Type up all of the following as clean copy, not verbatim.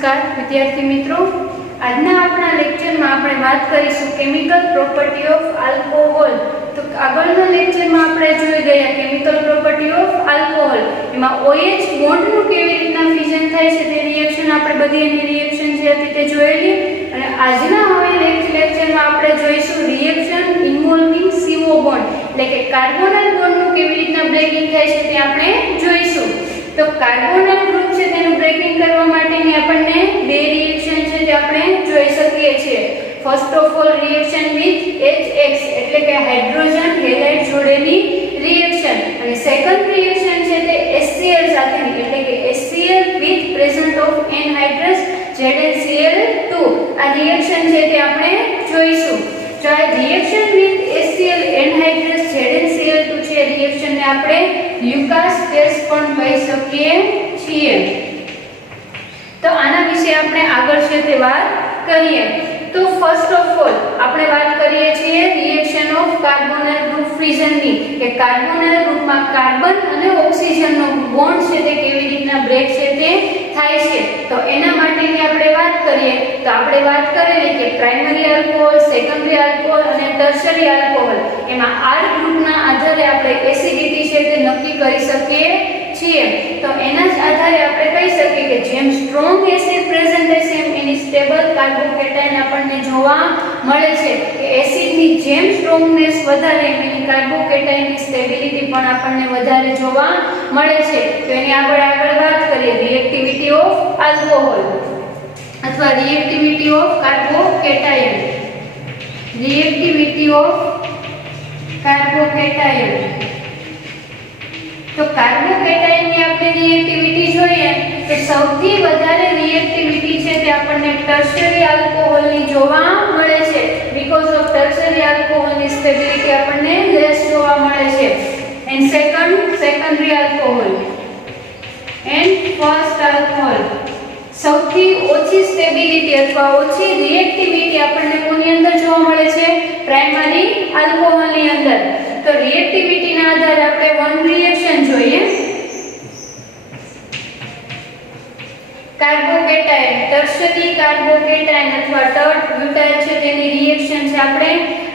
નમસ્કાર વિદ્યાર્થી મિત્રો, આજના આપણા લેક્ચરમાં આપણે વાત કરીશું કેમિકલ પ્રોપર્ટી ઓફ આલ્કોહોલ. તો આગળના લેક્ચરમાં આપણે જોઈ ગયા કેમિકલ પ્રોપર્ટી ઓફ આલ્કોહોલ. એમાં OH બોન્ડનું કેવી રીતના ફ્યુઝન થાય છે તે રિએક્શન આપણે બધી એની રિએક્શન જે હતી તે જોયેલી. અને આજના હવે લેક્ચરમાં આપણે જોઈશું રિએક્શન ઇન્વોલ્વિંગ CO બોન્ડ, એટલે કે કાર્બોનાઇલ બોન્ડનું કેવી રીતના બ્રેકિંગ થાય છે તે આપણે જોઈશું. તો કાર્બોનાઇલ ગ્રુપ છે તેનું બ્રેકિંગ કરવા માટેની આપણને બે રિએક્શન છે જે આપણે જોઈ શકીએ છીએ. First of all reaction with HX એટલે કે હાઇડ્રોજન હેલાઇડ જોડેની રિએક્શન, અને સેકન્ડ રિએક્શન છે તે HCl સાથેની એટલે કે HCl with present of anhydrous ZnCl2. આ રિએક્શન છે તે આપણે જોઈશું. તો આ રિએક્શન વિથ HCl એનહાઇડ્રસ ZnCl2 છે રિએક્શનને આપણે લ્યુકાસ ટેસ્ટ પણ કહી શકીએ છીએ. તો આના વિશે આપણે આગળ છે તે વાત કરીએ. તો ફર્સ્ટ ઓફ ઓલ આપણે વાત કરીએ છીએ રિએક્શન ઓફ કાર્બોનાઇલ ગ્રુપ ફ્યુઝનની, કે કાર્બોનાઇલ ગ્રુપમાં કાર્બન અને ઓક્સિજનનો બોન્ડ છે તે કેવી રીતના બ્રેક છે તે થાય છે. તો એના માટેની આપણે વાત કરીએ તો આપણે વાત કરેલી કે પ્રાઇમરી આલ્કોહોલ, સેકન્ડરી આલ્કોહોલ અને ટર્શરી આલ્કોહોલ, એમાં R ગ્રુપના આધારે આપણે એસિડિટી છે તે નક્કી કરી શકીએ છીએ. તો એના જ આધારે આપણે કહી શકીએ કે જેમ સ્ટ્રોંગ એસિડ પ્રેઝન્ટ હશે એમ એની સ્ટેબલ કાર્બોકેટાયન આપણને જોવા મળે છે, કે એસિડની જેમ સ્ટ્રોંગનેસ વધારે એમ એની કાર્બોકેટાયનની સ્ટેબિલિટી પણ આપણને વધારે જોવા મળે છે. તો એની આગળ વાત કરીએ રિએક્ટિવિટી ઓફ આલ્કોહોલ અથવા reactivity of carbocation. Reactivity of carbocation, તો કાર્બોકેટાયનની આપણે રિએક્ટિવિટી જોઈએ તો સૌથી વધારે રિએક્ટિવિટી છે તે આપણને ટર્શરી આલ્કોહોલની જોવા મળે છે. બીકોઝ ઓફ ટર્શરી આલ્કોહોલની સ્ટેબિલિટી આપણને લેસ જોવા મળે છે. And secondary alcohol and first alcohol, સૌથી ઓછી સ્ટેબિલિટી અથવા ઓછી રિએક્ટિવિટી આપણને કોની અંદર જોવા મળે છે? પ્રાઇમરી આલ્કોહોલની અંદર. તો રિએક્ટિવિટીના આધારે આપણે વન રિએક્શન જોઈએ. કાર્બોકેટાયન, ટર્શરી કાર્બોકેટાયન અથવા ટર્ટ બ્યુટાઇલ છે તેની રિએક્શન છે આપણે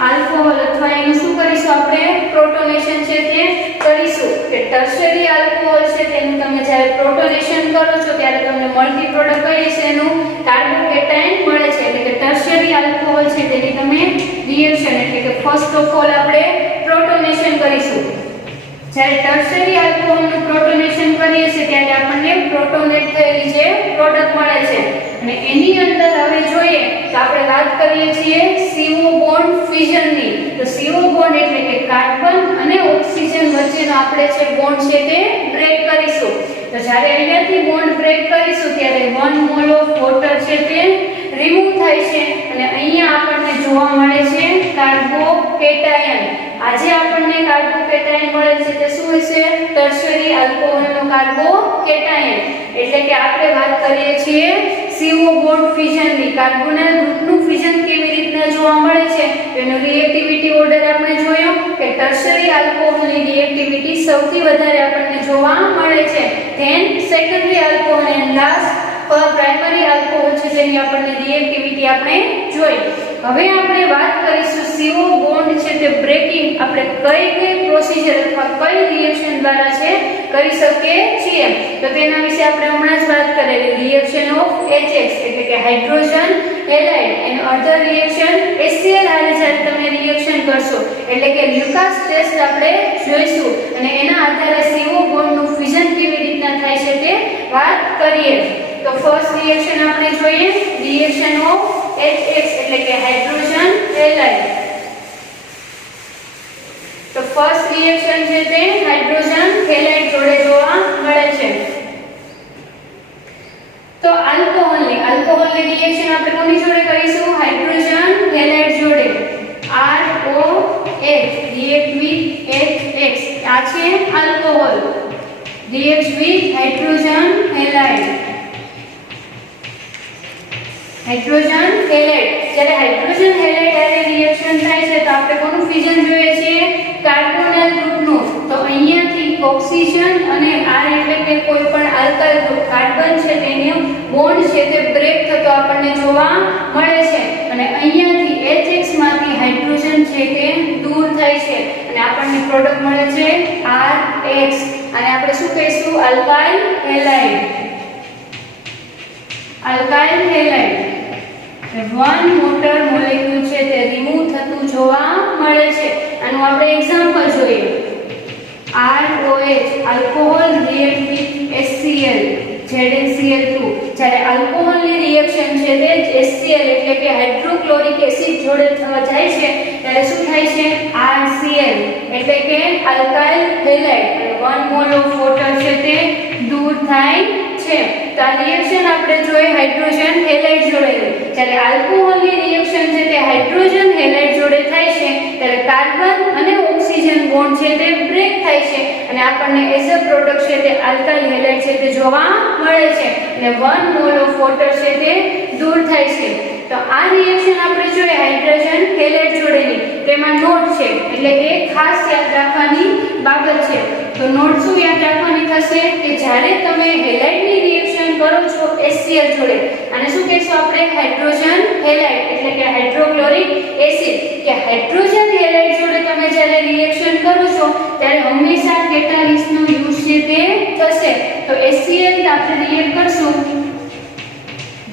આલ્કોહોલ અથવા એનું શું કરીશું આપણે પ્રોટોનેશન છે તે કરીશું. કે ટર્શરી આલ્કોહોલ છે તેનું તમે જ્યારે પ્રોટોનેશન કરો છો ત્યારે તમને મળતી પ્રોડક્ટ કઈ છે? એનું કાર્બોકેટાયન મળે છે. એટલે કે ટર્શરી આલ્કોહોલ છે તેની તમે રિએક્શન એટલે કે ફર્સ્ટ ઓફ ઓલ આપણે પ્રોટોનેશન કરીશું. જ્યારે ટર્શરી આલ્કોહોલનું પ્રોટોનેશન કરીએ છીએ ત્યારે આપણને પ્રોટોનેટ થયેલી જે પ્રોડક્ટ મળે છે. અને એની અંદર હવે જોઈએ તો આપણે વાત કરીએ છીએ CO બોન્ડ ફ્યુઝનની. તો CO બોન્ડ એટલે કે કાર્બન અને ઓક્સિજન વચ્ચેનો આપણે જે બોન્ડ છે તે બ્રેક કરીશું. તો જ્યારે અહીંયાથી બોન્ડ બ્રેક કરીશું ત્યારે 1 મોલ ઓફ વોટર છે તે રિમૂવ થાય છે અને અહીંયા આપણને જોવા મળે છે કાર્બોકેટાયન. આજે આપણને કાર્બોકેટાયન મળે છે તે શું હશે? ટર્શરી આલ્કોહોલનો કાર્બોકેટાયન. એટલે કે આપણે વાત કરીએ છીએ CO બોન્ડ ફ્યુઝનની. કાર્બોનાઇલ ગ્રુપનું ફ્યુઝન કેવી રીતના જોવા મળે છે એનો રિએક્ટિવિટી ઓર્ડર આપણે જોયો કે ટર્શરી આલ્કોહોલની રિએક્ટિવિટી સૌથી વધારે આપણને જોવા મળે છે. Then secondary alcohol and last primary alcohol છે તેની આપણને રિએક્ટિવિટી આપણે જોઈ. હવે આપણે વાત કરીશું CO બોન્ડ છે તે બ્રેકિંગ આપણે કઈ પ્રોસિજર અથવા કઈ રિએક્શન દ્વારા છે કરી શકીએ છીએ. તો તેના વિશે આપણે હમણાં જ વાત કરેલી રિએક્શન ઓફ HX એટલે કે hydrogen halide and other reaction HCl હારે જ્યારે તમે રિએક્શન કરશો એટલે કે લ્યુકાસ ટેસ્ટ આપણે જોઈશું અને એના આધારે CO બોન્ડનું ફ્યુઝન કેવી રીતના થાય છે તે વાત કરીએ. તો ફર્સ્ટ રિએક્શન આપણે જોઈએ રિએક્શન ઓફ HX એટલે કે હાઇડ્રોજન હેલાઇડ. તો ફર્સ્ટ રિએક્શન છે તે હાઇડ્રોજન હેલાઇડ જોડે જોવા મળે છે. તો આલ્કોહોલની રિએક્શન આપણે કોની જોડે કરીશું? હાઇડ્રોજન હેલાઇડ જોડે. ROH react with HX આ છે alcohol. react with hydrogen halide. Hydrogen halide, જ્યારે હાઇડ્રોજન હેલાઇડ સાથે રિએક્શન થાય છે તો આપણે કોનું ફ્યુઝન જોઈએ છે? કાર્બોનાઇલ ગ્રુપનું. તો અહીંયાથી ઓક્સિજન અને R એટલે કે કોઈ પણ આલ્કાઇલ ગ્રુપ કાર્બન છે તેનો બોન્ડ છે તે બ્રેક થતો આપણને જોવા મળે છે અને અહીંયાથી HX માંથી હાઇડ્રોજન છે તે દૂર થાય છે અને આપણને પ્રોડક્ટ મળે છે RH અને આપણે શું કહીશું alkyl halide one water molecule છે તે રિમૂવ થતું જોવા મળે છે આનું આપણે એક્ઝામ્પલ જોઈએ ROH alcohol react with HCl ZnCl2 જ્યારે આલ્કોહોલની રિએક્શન છે તે HCl એટલે કે હાઇડ્રોક્લોરિક એસિડ જોડે થવા જાય છે ત્યારે શું થાય છે RCl એટલે કે આલ્કાઇલ હેલાઇડ અને 1 મોલ ઓફ વોટર છે તે દૂર થાય છે તો આ રિએક્શન આપણે જોઈએ હાઇડ્રોજન હેલાઇડ જોડે જ્યારે આલ્કોહોલની રિએક્શન છે તે હાઇડ્રોજન હેલાઇડ જોડે થાય છે ત્યારે કાર્બન અને ઓક્સિજન બોન્ડ છે તે બ્રેક થાય છે અને આપણને એઝ અ પ્રોડક્ટ છે તે આલ્કાઇલ હેલાઇડ છે તે જોવા મળે છે અને 1 મોલ ઓફ વોટર છે તે દૂર થાય છે તો આ રિએક્શન આપણે જોઈએ હાઇડ્રોજન હેલાઇડ જોડેની તેમાં નોટ છે એટલે કે ખાસ યાદ રાખવાની બાબત છે તો નોટ શું યાદ રાખવાની થશે કે જ્યારે તમે હેલાઇડની રિએક્શન કરો છો HCl જોડે અને શું કહેશું આપણે હાઇડ્રોજન હેલાઇડ એટલે કે હાઇડ્રોક્લોરિક એસિડ કે હાઇડ્રોજન હેલાઇડ જોડે તમે જ્યારે રિએક્શન કરો છો ત્યારે હંમેશા કેટાલિસ્ટનો યુઝ છે તે થશે તો HCl આપણે રિએક્ટ કરશું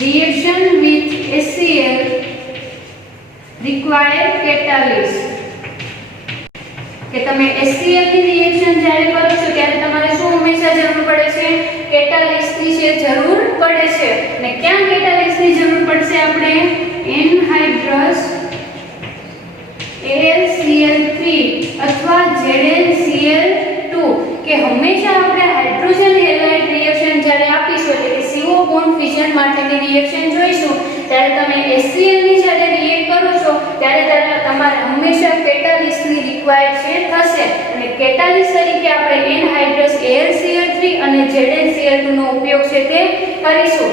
reaction with HCl require catalyst કે તમે HCl ની રિએક્શન જ્યારે કરો છો ત્યારે તમારે શું હંમેશા જરૂર પડે છે કેટાલિસ્ટની છે જરૂર પડે છે અને ક્યાં કેટાલિસ્ટની જરૂર પડશે આપણે એનહાઇડ્રસ AlCl3 અથવા ZnCl2 કે હંમેશા આપણે હાઇડ્રોજન હેલાઇડ રિએક્શન જ્યારે આપીશું એટલે કે CO બોન્ડ ફિઝન માટેની રિએક્શન જોઈશું ત્યારે તમે HCl ની જ્યારે રિએક્ટ કરો છો ત્યારે તમારે હંમેશા કેટાલિસ્ટની રિક્વાયર્ડ છે થશે અને કેટાલિસ્ટ તરીકે આપણે એનહાઇડ્રસ AlCl3 અને ZnCl2 નો ઉપયોગ છે તે કરીશું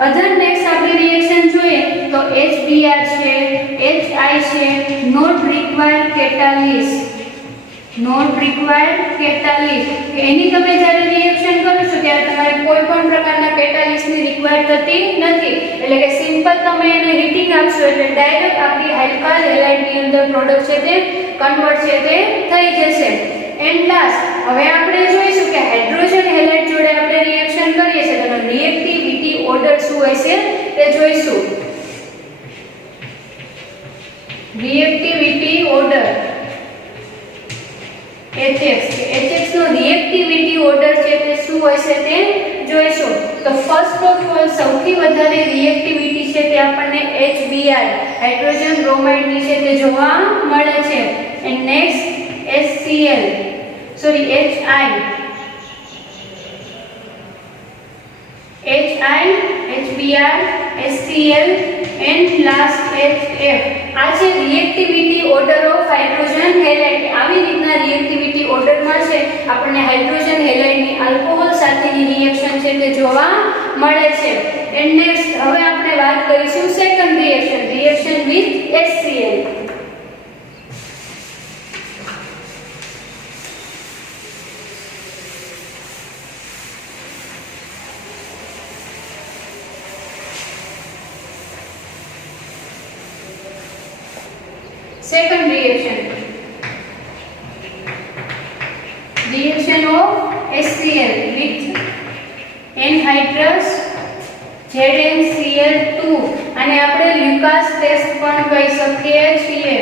અધર નેક્સ્ટ આપણે રિએક્શન જોઈએ તો HBr છે HI છે નોટ રિક્વાયર્ડ કેટાલિસ્ટ કે એની તમે જ્યારે રિએક્શન કરો છો ત્યારે તમારે કોઈ પણ પ્રકારના કેટાલિસ્ટની રિક્વાયર્ડ થતી નથી એટલે કે સિમ્પલ તમે એને હીટિંગ આપશો એટલે ડાયરેક્ટ આપણી આલ્કાઇલ હેલાઇડની અંદર પ્રોડક્ટ છે તે કન્વર્ટ છે તે થઈ જશે એન્ડ લાસ્ટ હવે આપણે જોઈશું કે હાઇડ્રોજન હેલાઇડ જોડે આપણે રિએક્શન કરીએ છીએ તો રિએક્ટિવિટી ઓર્ડર શું હશે તે જોઈશું રિએક્ટિવિટી ઓર્ડર HX નો રિએક્ટિવિટી ઓર્ડર છે તે શું હશે તે જોઈશું તો ફર્સ્ટ ઓફ ઓલ સૌથી વધારે રિએક્ટિવિટી છે તે આપણને HBr હાઇડ્રોજન બ્રોમાઇડ ની છે તે જોવા મળે છે and next HCl HI HBr HCl and last HF આ છે reactivity order of hydrogen halide આવી રીતના રિએક્ટિવિટી ઓર્ડરમાં છે આપણને હાઇડ્રોજન હેલાઇડની આલ્કોહોલ સાથેની રિએક્શન છે તે જોવા મળે છે એન્ડ નેક્સ્ટ હવે આપણે વાત કરીશું second reaction with HCl Second reaction of HCl with anhydrous ZnCl2 અને આપણે લ્યુકાસ ટેસ્ટ પણ કહી શકીએ છીએ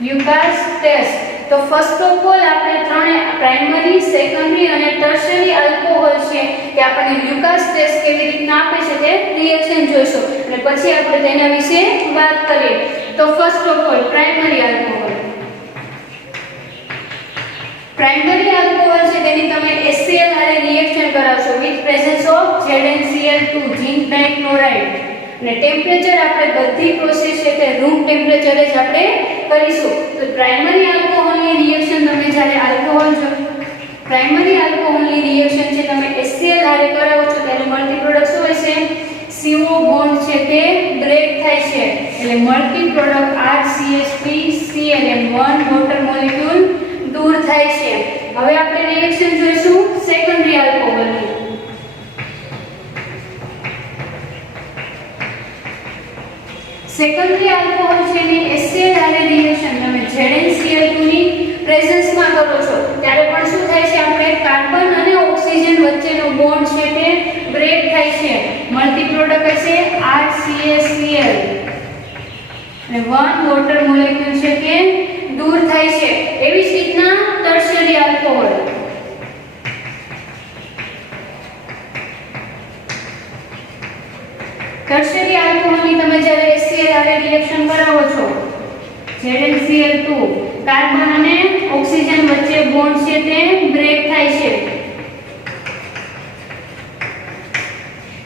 લ્યુકાસ ટેસ્ટ તો ફર્સ્ટ ઓફ ઓલ આપણે ત્રણે પ્રાઇમરી સેકન્ડરી અને ટર્શરી આલ્કોહોલ છે કે આપણને લ્યુકાસ ટેસ્ટ કેવી રીતના આપે છે તે રિએક્શન જોઈશું અને પછી આપણે તેના વિશે વાત કરીએ તો first of all primary alcohol છે તેની તમે HCl હારે રિએક્શન કરાવશો with presence of ZnCl2 zinc dichloride અને ટેમ્પરેચર આપણે બધી પ્રોસેસ છે તે રૂમ ટેમ્પરેચરે જ આપણે કરીશું તો પ્રાઇમરી આલ્કોહોલની રિએક્શન તમે જ્યારે પ્રાઇમરી આલ્કોહોલની રિએક્શન છે તમે HCl હારે કરાવો છો ત્યારે મળતી પ્રોડક્ટ શું હશે CO બોન્ડ છે તે બ્રેક થાય છે એટલે મળતી પ્રોડક્ટ RCH3Cl એમ 1 વોટર મોલેક્યુલ દૂર થાય છે હવે આપણે રિએક્શન જોઈશું સેકન્ડરી આલ્કોહોલની. સેકન્ડરી આલ્કોહોલ છે ને HCl હારે રિએક્શન તમે ZnCl2 ની પ્રેઝન્સમાં કરો છો ત્યારે પણ શું થાય છે, આપણે કાર્બન અને ઓક્સિજન વચ્ચેનો બોન્ડ છે તે બ્રેક થાય છે. મળતી પ્રોડક્ટ હશે RCaCl અને 1 વોટર મોલેક્યુલ છે તે દૂર થાય છે. એવી જ રીતના ટર્શરી આલ્કોહોલ. ટર્શરી આલ્કોહોલની તમે જ્યારે HCl હારે રિએક્શન કરાવો છો ZnCl2 કાર્બન અને ઓક્સિજન વચ્ચે બોન્ડ છે તે બ્રેક થાય છે.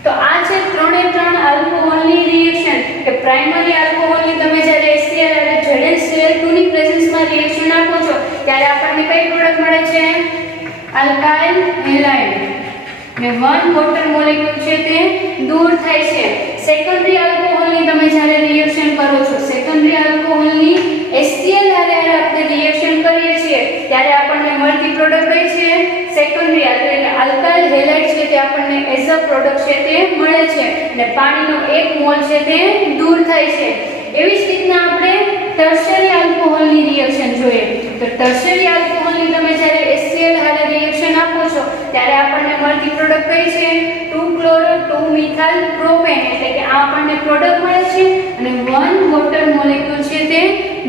તો આ છે ત્રણે ત્રણ આલ્કોહોલની રિએક્શન કે પ્રાઇમરી આલ્કોહોલની તમે જ્યારે HCl અને ZnCl2 ની પ્રેઝન્સમાં રિએક્શન આપો છો ત્યારે આપણને કઈ પ્રોડક્ટ મળે છે, આલ્કાઇલ હેલાઇડ ને 1 વોટર મોલેક્યુલ છે તે દૂર થાય છે. સેકન્ડરી આલ્કોહોલની તમે જ્યારે રિએક્શન કરો છો, સેકન્ડરી આલ્કોહોલની HCl હારે આપણે રિએક્શન કરીએ છીએ ત્યારે આપણને મળતી પ્રોડક્ટ કઈ છે, સેકન્ડરી એટલે આલ્કાઇલ હેલાઇડ છે તે આપણને એઝ અ પ્રોડક્ટ છે તે મળે છે અને પાણીનો 1 મોલ છે તે દૂર થાય છે. એવી જ રીતના આપણે ટર્શરી આલ્કોહોલની રિએક્શન જોઈએ તો ટર્શરી આલ્કોહોલની તમે જ્યારે HCl હારે રિએક્શન આપો છો ત્યારે આપણને મળતી પ્રોડક્ટ કઈ છે, 2-chloro 2-methyl propane એટલે કે આ આપણને પ્રોડક્ટ મળે છે અને 1 વોટર મોલેક્યુલ છે તે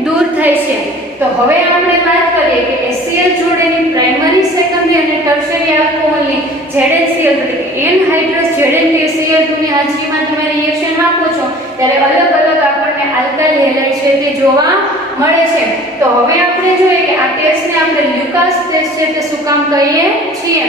દૂર થાય છે. તો હવે આપણે વાત કરીએ કે HCl જોડેની પ્રાઇમરી, સેકન્ડરી અને ટર્શરી આલ્કોહોલની ZnCl એટલે કે એનહાઇડ્રસ ZnCl2 ની હાજરીમાં તમે રિએક્શન આપો છો ત્યારે અલગ અલગ આપણને આલ્કાઇલ હેલાઇડ છે તે જોવા મળે છે. તો હવે આપણે જોઈએ કે આ ટેસ્ટને આપણે લ્યુકાસ ટેસ્ટ છે તે શું કામ કહીએ છીએ.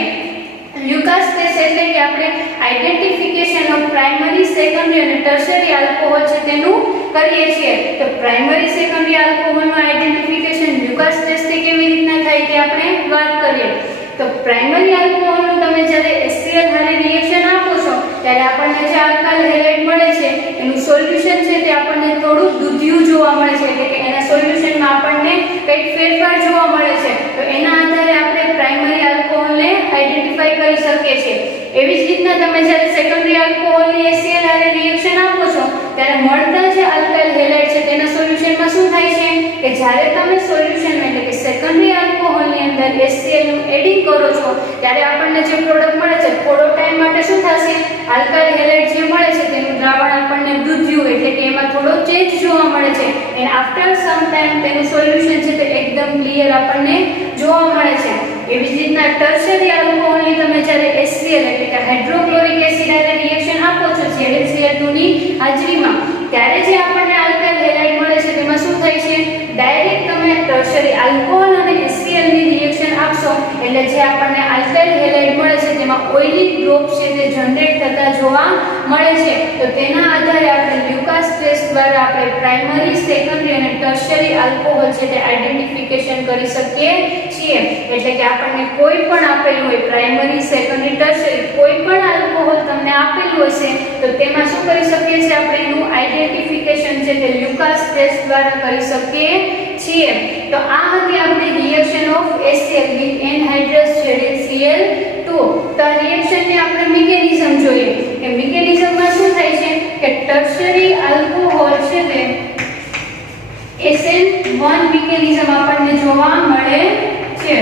લ્યુકાસ ટેસ્ટ એટલે કે આપણે આઇડેન્ટિફિકેશન ઓફ પ્રાઇમરી, સેકન્ડરી અને ટર્શરી આલ્કોહોલ છે તેનું કરીએ છીએ. તો પ્રાઇમરી, સેકન્ડરી આલ્કોહોલનું આઇડેન્ટિફિકેશન લ્યુકાસ ટેસ્ટ કેવી રીતના થાય તે આપણે વાત કરીએ. તો પ્રાઇમરી આલ્કોહોલનું તમે જ્યારે HCl હારે રિએક્શન આપો છો ત્યારે આપણને જે આલ્કાઇલ હેલાઇડ મળે છે એનું સોલ્યુશન છે તે આપણને થોડું દૂધિયું જોવા મળે છે એટલે કે એના સોલ્યુશનમાં આપણને કંઈક ફેરફાર જોવા મળે છે. તો એના આધારે આપણે પ્રાઇમરી આલ્કોહોલને આઇડેન્ટિફાઈ કરી શકીએ છીએ. એવી જ રીતના તમે જ્યારે સેકન્ડરી આલ્કોહોલની HCl હારે રિએક્શન આપો છો ત્યારે મળતા જે આલ્કાઇલ હેલાઇડ છે તેના સોલ્યુશનમાં શું થાય છે કે જ્યારે તમે સોલ્યુશન એટલે કે સેકન્ડરી આલ્કોહોલની અંદર HCl નું એડિંગ કરો છો ત્યારે આપણને જે પ્રોડક્ટ મળે છે થોડો ટાઈમ માટે શું થશે, આલ્કાઇલ હેલાઇડ જે મળે છે તેનું દ્રાવણ આપણને દૂધિયું એટલે કે એમાં થોડો ચેન્જ જોવા મળે છે એન્ડ આફ્ટર સમ ટાઈમ તેનું સોલ્યુશન છે તે એકદમ ક્લિયર આપણને જોવા મળે છે. એવી જ રીતના ટર્શરી આલ્કોહોલની તમે જ્યારે HCl એટલે કે હાઇડ્રોક્લોરિક એસિડ હારે રિએક્શન આપો છો ZnCl2 ની હાજરીમાં ત્યારે જે આપણને આલ્કાઇલ હેલાઇડ મળે છે તેમાં શું થાય છે, ડાયરેક્ટ તમે ટર્શરી આલ્કોહોલ અને HCl ની રિએક્શન આપશો એટલે જે આપણને આલ્કાઇલ હેલાઇડ મળે છે તેમાં ઓઇલી ડ્રોપ છે તે જનરેટ થતા જોવા મળે છે. તો તેના આધારે આપણે લ્યુકાસ ટેસ્ટ દ્વારા આપણે પ્રાઇમરી, સેકન્ડરી અને ટર્શરી આલ્કોહોલ છે તે આઇડેન્ટિફિકેશન કરી શકીએ છીએ. એટલે કે આપણને કોઈ પણ આપેલું હોય પ્રાઇમરી, સેકન્ડરી, ટર્શરી કોઈ પણ આલ્કોહોલ તમને આપેલું હશે તો તેમાં શું કરી શકીએ છીએ, આપણે એનું આઇડેન્ટિફિકેશન છે તે લ્યુકાસ ટેસ્ટ દ્વારા કરી શકીએ છીએ. તો આ હતી આપણી reaction of HCl with anhydrous ZnCl2. તો આ રિએક્શનની આપણે મિકેનિઝમ જોઈએ કે મિકેનિઝમમાં શું થાય છે કે ટર્શરી આલ્કોહોલ છે તે SN1 મિકેનિઝમ આપણને જોવા મળે છે.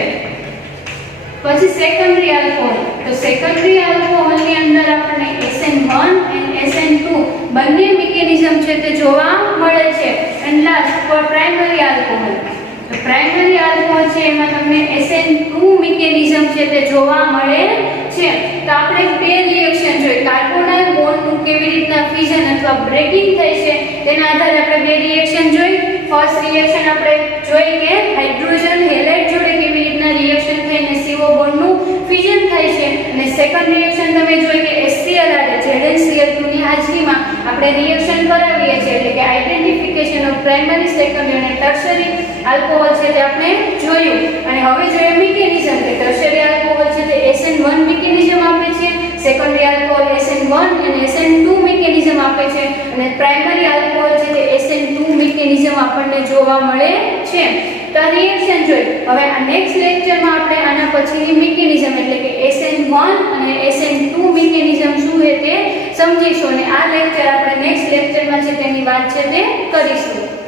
પછી સેકન્ડરી આલ્કોહોલ, તો સેકન્ડરી આલ્કોહોલની અંદર આપણને SN1 અને SN2 બંને મિકેનિઝમ છે તે જોવા મળે છે. And last for primary alcohol, તો પ્રાઇમરી આલ્કોહોલ છે એમાં તમને SN2 મિકેનિઝમ છે તે જોવા મળે છે. તો આપણે બે રિએક્શન જોઈએ, કાર્બોનાઇલ બોન્ડનું કેવી રીતના ફ્યુઝન અથવા બ્રેકિંગ થાય છે તેના આધારે આપણે બે રિએક્શન જોઈ. ફર્સ્ટ રિએક્શન આપણે જોઈ કે હાઇડ્રોજન હેલાઇડ જોડે કેવી રીતના રિએક્શન થઈને CO બોન્ડનું ફ્યુઝન થાય છે અને સેકન્ડ રિએક્શન તમે જોઈ કે HCl અને ZnCl2 ની હાજરીમાં આપણે રિએક્શન કરાવીએ છીએ એટલે કે આઇડેન્ટિફિકેશન ઓફ પ્રાઇમરી, સેકન્ડરી અને ટર્શરી આલ્કોહોલ છે તે આપણે જોયું. અને હવે જોઈએ મિકેનિઝમ કે ટર્શરી આલ્કોહોલ છે તે SN1 મિકેનિઝમ આપે છે, સેકન્ડરી આલ્કોહોલ SN1 અને SN2 મિકેનિઝમ આપે છે અને પ્રાઇમરી આલ્કોહોલ છે તે SN2 મિકેનિઝમ આપણને જોવા મળે છે. તો આ રિએક્શન જોઈ. હવે આ નેક્સ્ટ લેક્ચરમાં આપણે આના પછીની મિકેનિઝમ એટલે કે SN1 અને SN2 મિકેનિઝમ શું છે તે સમજીશું અને આ લેક્ચર આપણે નેક્સ્ટ લેક્ચરમાં છે તેની વાત છે તે કરીશું.